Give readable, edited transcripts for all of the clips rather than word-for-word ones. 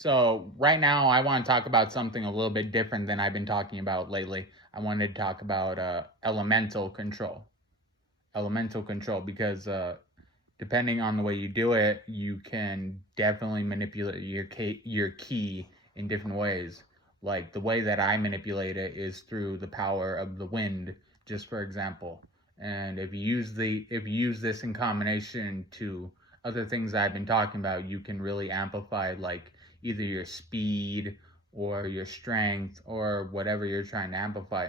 So right now, I want to talk about something a little bit different than I've been talking about lately. I wanted to talk about elemental control. Elemental control, because depending on the way you do it, you can definitely manipulate your ki in different ways. Like the way that I manipulate it is through the power of the wind, just for example. And if you use this in combination to other things I've been talking about, you can really amplify like either your speed or your strength or whatever you're trying to amplify.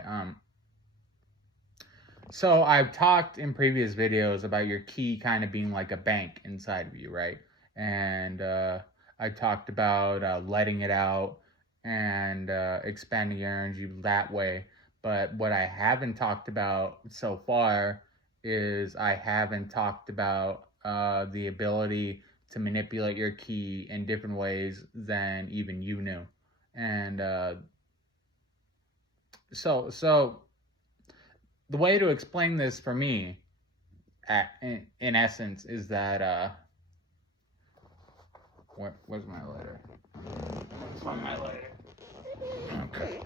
So I've talked in previous videos about your ki kind of being like a bank inside of you, right? And I talked about letting it out and expanding your energy that way. But what I haven't talked about so far is I haven't talked about the ability to manipulate your ki in different ways than even you knew. And so the way to explain this for me, in essence, is that where's my lighter? Let's find my lighter. Okay.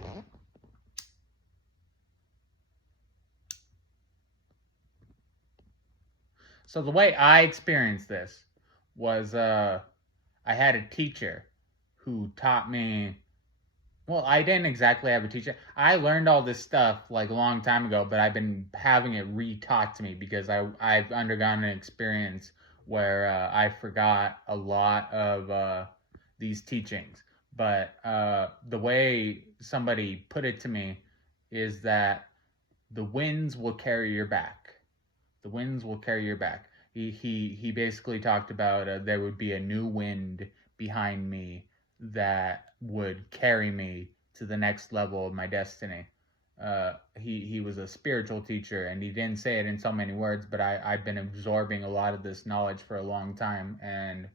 So the way I experienced this was I had a teacher who taught me. Well, I didn't exactly have a teacher. I learned all this stuff like a long time ago, but I've been having it re-taught to me because I've undergone an experience where I forgot a lot of these teachings. But the way somebody put it to me is that the winds will carry your back. The winds will carry your back. He basically talked about there would be a new wind behind me that would carry me to the next level of my destiny. He was a spiritual teacher, and he didn't say it in so many words, but I've been absorbing a lot of this knowledge for a long time, and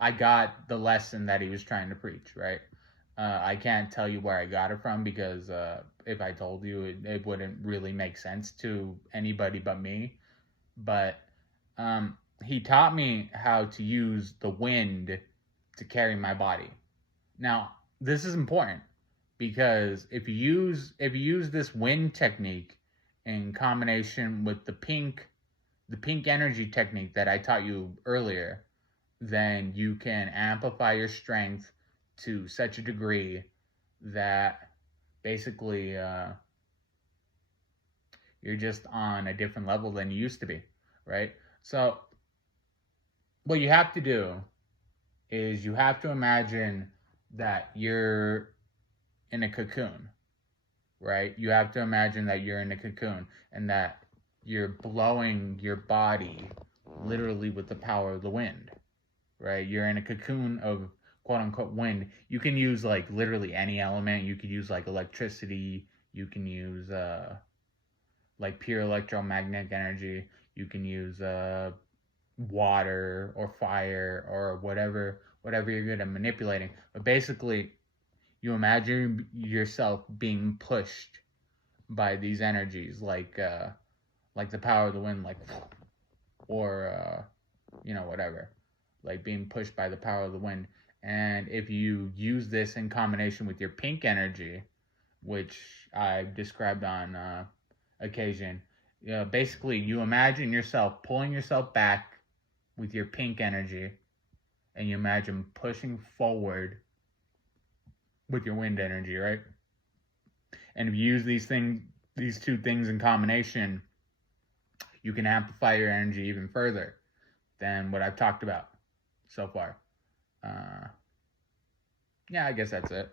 I got the lesson that he was trying to preach, right? I can't tell you where I got it from because if I told you, it wouldn't really make sense to anybody but me. But he taught me how to use the wind to carry my body. Now, this is important because if you use this wind technique in combination with the pink energy technique that I taught you earlier, then you can amplify your strength to such a degree that basically you're just on a different level than you used to be, right? So, what you have to do is you have to imagine that you're in a cocoon, right? You have to imagine that you're in a cocoon and that you're blowing your body literally with the power of the wind, right? You're in a cocoon of quote unquote wind. You can use like literally any element. You could use like electricity. You can use like pure electromagnetic energy. You can use water or fire or whatever you're good at manipulating. But basically, you imagine yourself being pushed by these energies, like the power of the wind, like or whatever, like being pushed by the power of the wind. And if you use this in combination with your pink energy, which I described on occasion, basically you imagine yourself pulling yourself back with your pink energy, and you imagine pushing forward with your wind energy, right? And if you use these two things in combination, you can amplify your energy even further than what I've talked about so far. Yeah, I guess that's it.